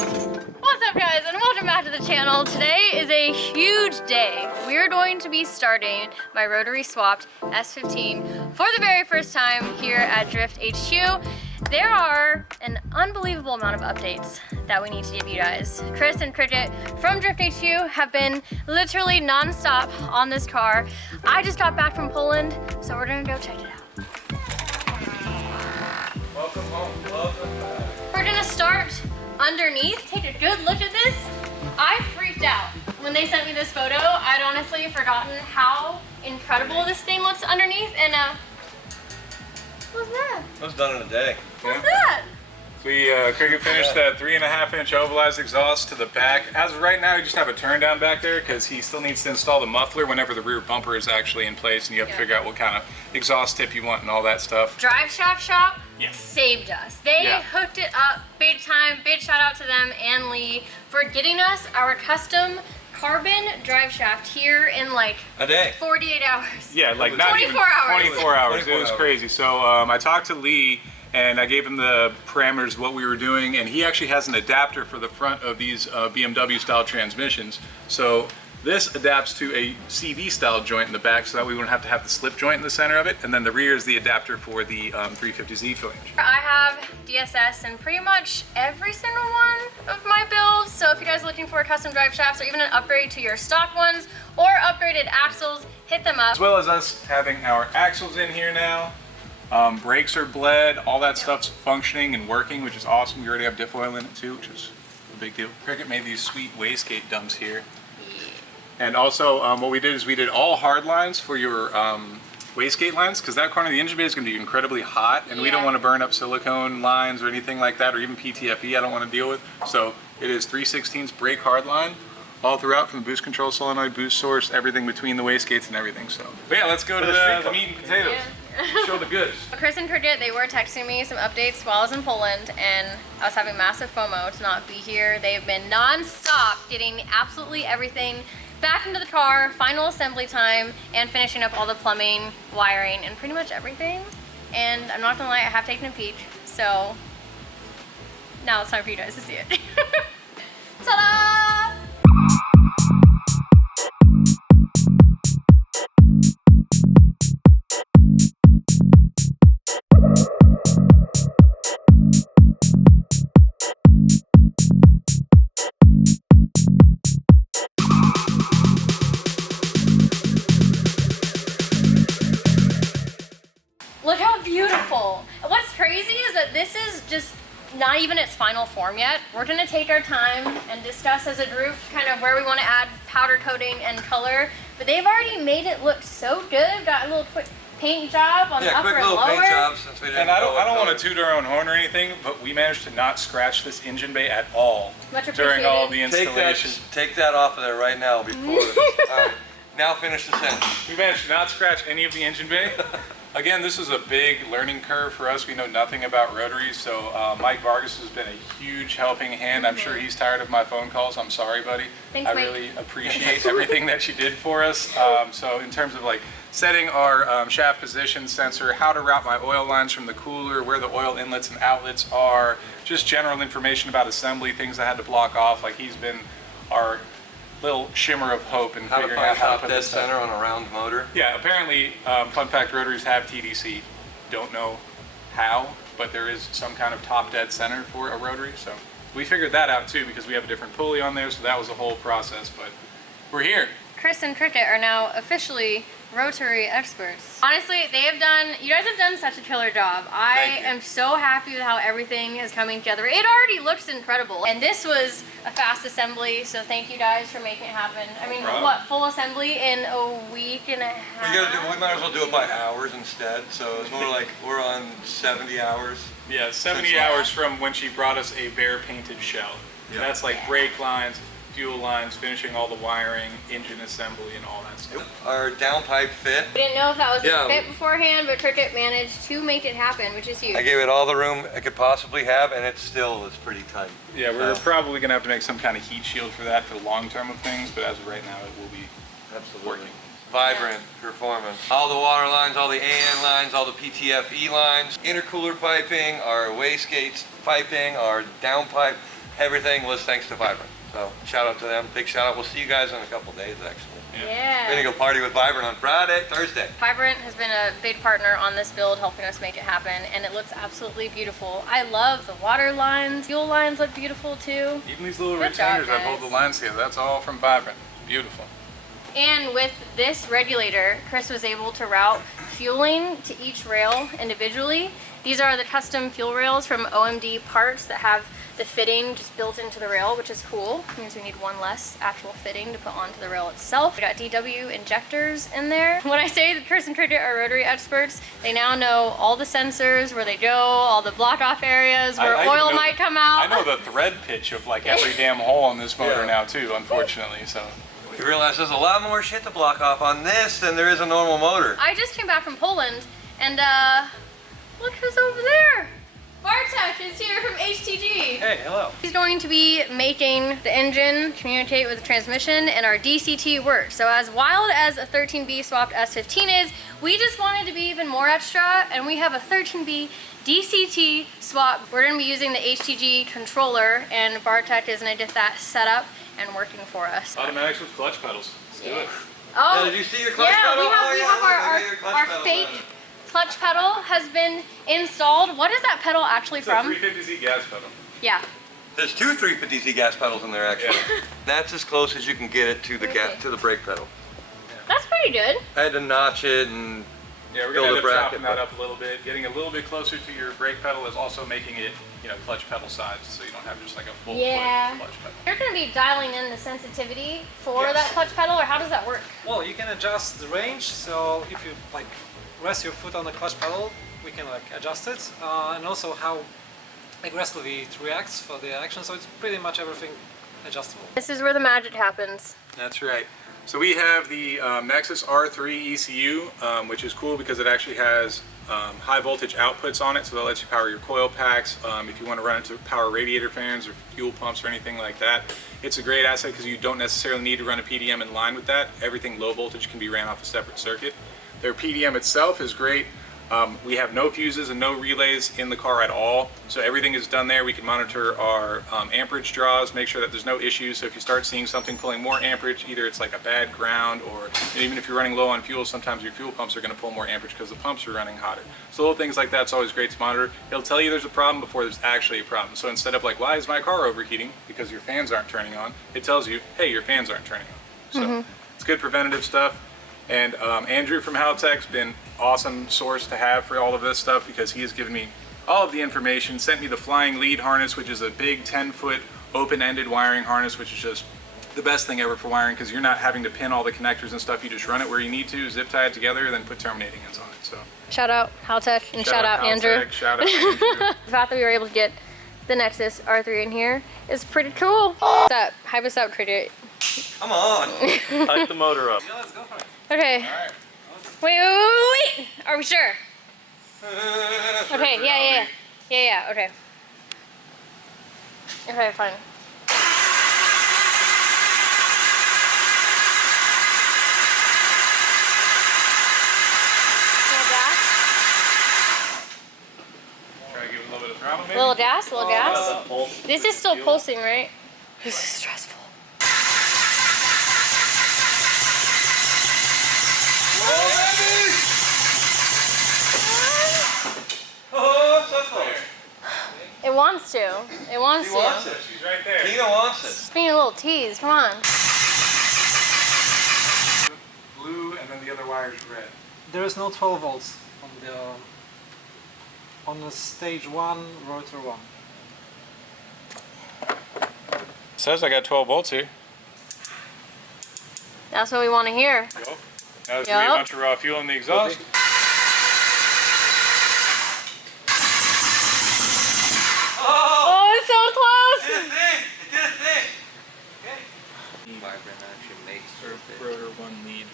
What's up guys, and welcome back to the channel. Today is a huge day. We're going to be starting my Rotary swapped S15 for the very first time here at Drift HQ. There are an unbelievable amount of updates that we need to give you guys. Chris and Cricket from Drift HQ have been literally non-stop on this car. I just got back from Poland, so we're gonna go check it out. Welcome home, welcome back. We're gonna start underneath, take a good look at this. I freaked out when they sent me this photo. I'd honestly forgotten how incredible this thing looks underneath, and what's that? That was done in a day. What's that? We Cricket finished that 3.5-inch ovalized exhaust to the back. As of right now, you just have a turn down back there because he still needs to install the muffler whenever the rear bumper is actually in place, and you have to figure out what kind of exhaust tip you want and all that stuff. Drive Shaft Shop Yes. saved us. They hooked it up big time. Big shout out to them and Lee for getting us our custom carbon drive shaft here in like a day. 48 hours. Yeah, like not 24 even hours. 24 hours. 24 It was hours. crazy. So I talked to Lee and I gave him the parameters of what we were doing, and he actually has an adapter for the front of these BMW style transmissions. So this adapts to a CV style joint in the back, so that we wouldn't have to have the slip joint in the center of it, and then the rear is the adapter for the 350Z flange. I have DSS in pretty much every single one of my builds, so if you guys are looking for custom drive shafts or even an upgrade to your stock ones or upgraded axles, hit them up. As well as us having our axles in here now. Brakes are bled, all that stuff's functioning and working, which is awesome. We already have diff oil in it too, which is a big deal. Cricket made these sweet wastegate dumps here. And also, what we did is we did all hard lines for your wastegate lines, because that corner of the engine bay is going to be incredibly hot, and we don't want to burn up silicone lines or anything like that, or even PTFE I don't want to deal with. So it is 3/16 brake hard line all throughout, from the boost control solenoid, boost source, everything between the wastegates and everything. So, but yeah, let's go to the meat and potatoes. Show the goods. Chris and Cricket, they were texting me some updates while I was in Poland, and I was having massive FOMO to not be here. They've been non-stop getting absolutely everything back into the car, final assembly time, and finishing up all the plumbing, wiring, and pretty much everything. And I'm not gonna lie, I have taken a peek, so now it's time for you guys to see it. Ta-da! Look how beautiful. What's crazy is that this is just not even its final form yet. We're gonna take our time and discuss as a group kind of where we wanna add powder coating and color, but they've already made it look so good. Got a little quick paint job on the upper quick and little lower. paint job since we didn't And I know don't what want to toot our own horn or anything, but we managed to not scratch this engine bay at all Much during all the appreciated. installation. Take that off of there right now before. Alright, now finish the sentence. We managed to not scratch any of the engine bay. Again, this is a big learning curve for us. We know nothing about rotaries, so Mike Vargas has been a huge helping hand. I'm sure he's tired of my phone calls. I'm sorry, buddy. Thanks, I Mike. really appreciate everything that you did for us. So in terms of like setting our shaft position sensor, how to route my oil lines from the cooler, where the oil inlets and outlets are, just general information about assembly, things I had to block off. Like, he's been our little shimmer of hope in How to figuring out find how to top put dead this stuff. center on a round motor. Yeah, apparently, fun fact, rotaries have TDC. Don't know how, but there is some kind of top dead center for a rotary. So we figured that out too, because we have a different pulley on there. So that was a whole process, but we're here. Chris and Cricket are now officially Rotary experts. Honestly, you guys have done such a killer job. I am so happy with how everything is coming together. It already looks incredible. And this was a fast assembly, so thank you guys for making it happen. I mean, what, full assembly in a week and a half? We might as well do it by hours instead, so it's more like we're on 70 hours. Yeah, 70 hours from when she brought us a bare painted shell. Yeah. That's like brake lines, fuel lines, finishing all the wiring, engine assembly, and all that stuff. Our downpipe fit. We didn't know if that was Yeah. a fit beforehand, but Cricket managed to make it happen, which is huge. I gave it all the room it could possibly have, and it still is pretty tight. Yeah, we're probably gonna have to make some kind of heat shield for that for the long term of things, but as of right now, it will be working. Vibrant performance. All the water lines, all the AN lines, all the PTFE lines, intercooler piping, our wastegates piping, our downpipe. everything was thanks to Vibrant. So shout out to them, big shout out. We'll see you guys in a couple days actually. Yeah. We're gonna go party with Vibrant on Thursday. Vibrant has been a big partner on this build, helping us make it happen, and it looks absolutely beautiful. I love the water lines. Fuel lines look beautiful too. Even these little Good job, retainers that hold the guys. lines here, that's all from Vibrant. Beautiful. And with this regulator, Chris was able to route fueling to each rail individually. These are the custom fuel rails from OMD Parts that have the fitting just built into the rail, which is cool. It means we need one less actual fitting to put onto the rail itself. We got DW injectors in there. When I say that Chris and Tridget are rotary experts, they now know all the sensors, where they go, all the block off areas, where oil might come out. I know the thread pitch of like every damn hole on this motor now too, unfortunately, so. You realize there's a lot more shit to block off on this than there is a normal motor. I just came back from Poland, and look who's over there. Bartek is here from HTG. Hey, hello. He's going to be making the engine communicate with the transmission and our DCT work. So as wild as a 13B swapped S15 is, we just wanted to be even more extra, and we have a 13B DCT swap. We're going to be using the HTG controller, and Bartek is going to get that set up and working for us. Automatics with clutch pedals. Let's do it. Oh, Yeah, did you see your clutch pedal? we have Your clutch our pedal fake on it. clutch pedal has been installed. What is that pedal actually It's a from? 350Z gas pedal. Yeah. There's two 350Z gas pedals in there actually. That's as close as you can get it to the to the brake pedal. That's pretty good. I had to notch it and Yeah, we're build gonna a end up chopping bracket. that up a little bit. Getting a little bit closer to your brake pedal is also making it, clutch pedal size, so you don't have just like a full Yeah. foot clutch pedal. You're going to be dialing in the sensitivity for Yes. that clutch pedal, or how does that work? Well, you can adjust the range, so if you like rest your foot on the clutch pedal, we can like adjust it, and also how aggressively it reacts for the action, so it's pretty much everything adjustable. This is where the magic happens. That's right. So we have the Nexus R3 ECU, which is cool because it actually has high voltage outputs on it, so that lets you power your coil packs. If you want to run it to power radiator fans or fuel pumps or anything like that, it's a great asset because you don't necessarily need to run a PDM in line with that. Everything low voltage can be ran off a separate circuit. Their PDM itself is great. We have no fuses and no relays in the car at all, so everything is done there. We can monitor our amperage draws, make sure that there's no issues. So if you start seeing something pulling more amperage, either it's like a bad ground, or even if you're running low on fuel, sometimes your fuel pumps are going to pull more amperage because the pumps are running hotter. So little things like that's always great to monitor. It'll tell you there's a problem before there's actually a problem. So instead of like, why is my car overheating because your fans aren't turning on, it tells you, hey, your fans aren't turning on. So it's good preventative stuff. And Andrew from Haltech's been awesome source to have for all of this stuff because he has given me all of the information, sent me the flying lead harness, which is a big 10-foot open-ended wiring harness, which is just the best thing ever for wiring because you're not having to pin all the connectors and stuff. You just run it where you need to, zip tie it together, then put terminating ends on it. So Shout out Haltech and shout out Andrew. Haltech, shout out Andrew. The fact that we were able to get the Nexus R3 in here is pretty cool. What's up? Hype us up, Tridget. Come on. Hype the motor up. Yeah, let's go for it. Okay. All right. Wait. Are we sure? Okay, yeah, okay. Okay, fine. Try to give it a little bit of throttle, maybe? Little gas, little gas. Pulse. This is still pulsing, right? This is stressful. Oh, so close. It wants to. It wants She to. wants it. She's right there. Tina wants it. Just being a little tease. Come on. Blue, and then the other wire is red. There is no 12 volts on the stage 1, rotor 1. Says I got 12 volts here. That's what we want to hear. Yup. Now there's Yup. a bunch of raw fuel in the exhaust. Oh, it's so close. It did a thing. Okay. Vibrant actually makes Rotor 1 lead.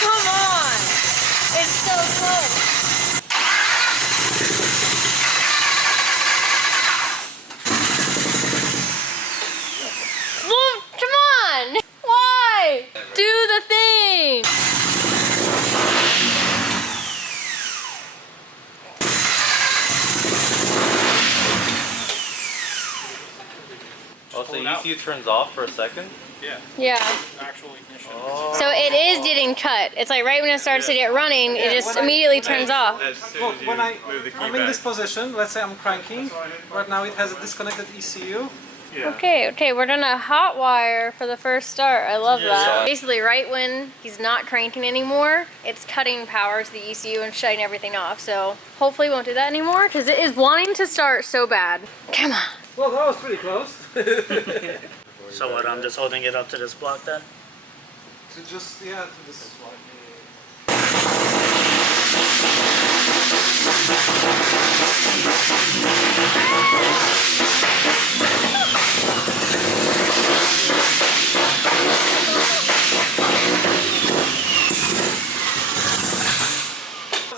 Come on. It's so close. Well, come on. Why? Do the thing. pull so it out. ECU turns off for a second? Yeah, Yeah. actual ignition. So it is getting cut. It's like right when it starts to get running, it just immediately turns off. As soon Well, as you when move the key I'm in this back. position, let's say I'm cranking. Right now it has a disconnected ECU. Yeah. Okay, we're gonna hot wire for the first start. I love that. Basically, right when he's not cranking anymore, it's cutting power to the ECU and shutting everything off. So hopefully, we won't do that anymore because it is wanting to start so bad. Come on. Well, that was pretty close. So what, I'm just holding it up to this block then? To just, yeah, to this one.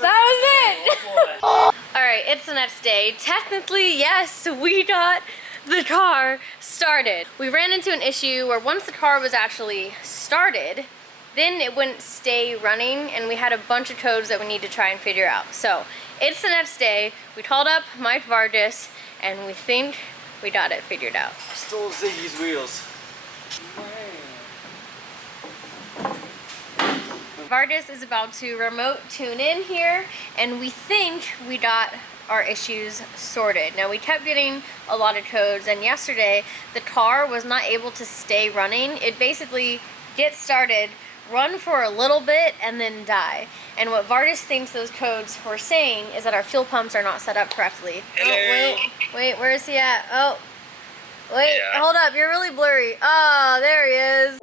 That was it! Alright, it's the next day. Technically, yes, we got the car started. We ran into an issue where once the car was actually started, then it wouldn't stay running, and we had a bunch of codes that we need to try and figure out. So, it's the next day. We called up Mike Vargas, and we think we got it figured out. Stole Ziggy's wheels. Vargas is about to remote tune in here, and we think we got our issues sorted. Now, we kept getting a lot of codes, and yesterday the car was not able to stay running. It basically gets started, run for a little bit, and then die. And what Vargas thinks those codes were saying is that our fuel pumps are not set up correctly. Oh, wait, where is he at? Oh, wait, hold up, you're really blurry. Oh, there he is.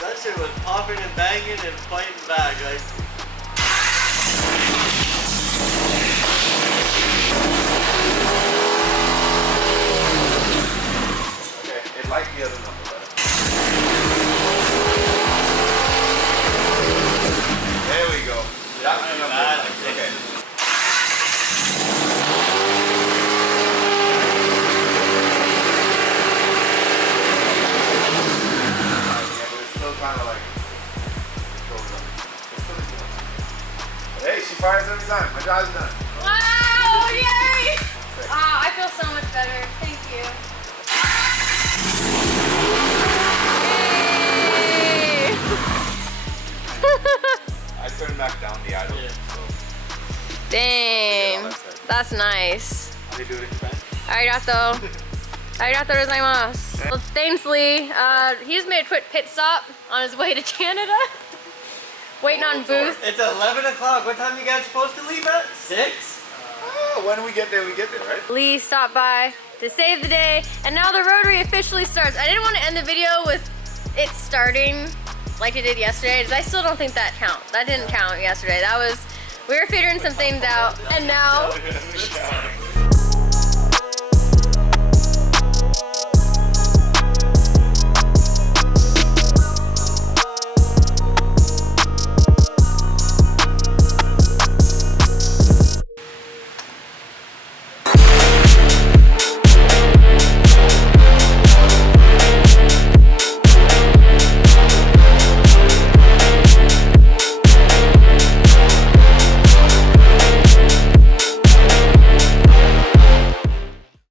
That shit was popping and banging and fighting back. Like, Okay, it liked the other number better. There we go. That's the number. Okay. Kind of like hey, she fires every time. My job's done. Wow! Yay! Ah, I feel so much better. Thank you. Yay! I turned back down the idle. Yeah. So. Dang, that's nice. How do you do it in Japan? Arigato gozaimasu. Well, thanks, Lee. He's made a quick pit stop on his way to Canada. Waiting on booth. it's 11 o'clock. What time you guys supposed to leave at? 6? When we get there, right? Lee stopped by to save the day, and now the Rotary officially starts. I didn't want to end the video with it starting like it did yesterday, because I still don't think that counts. That didn't count yesterday. We were figuring some things out, and now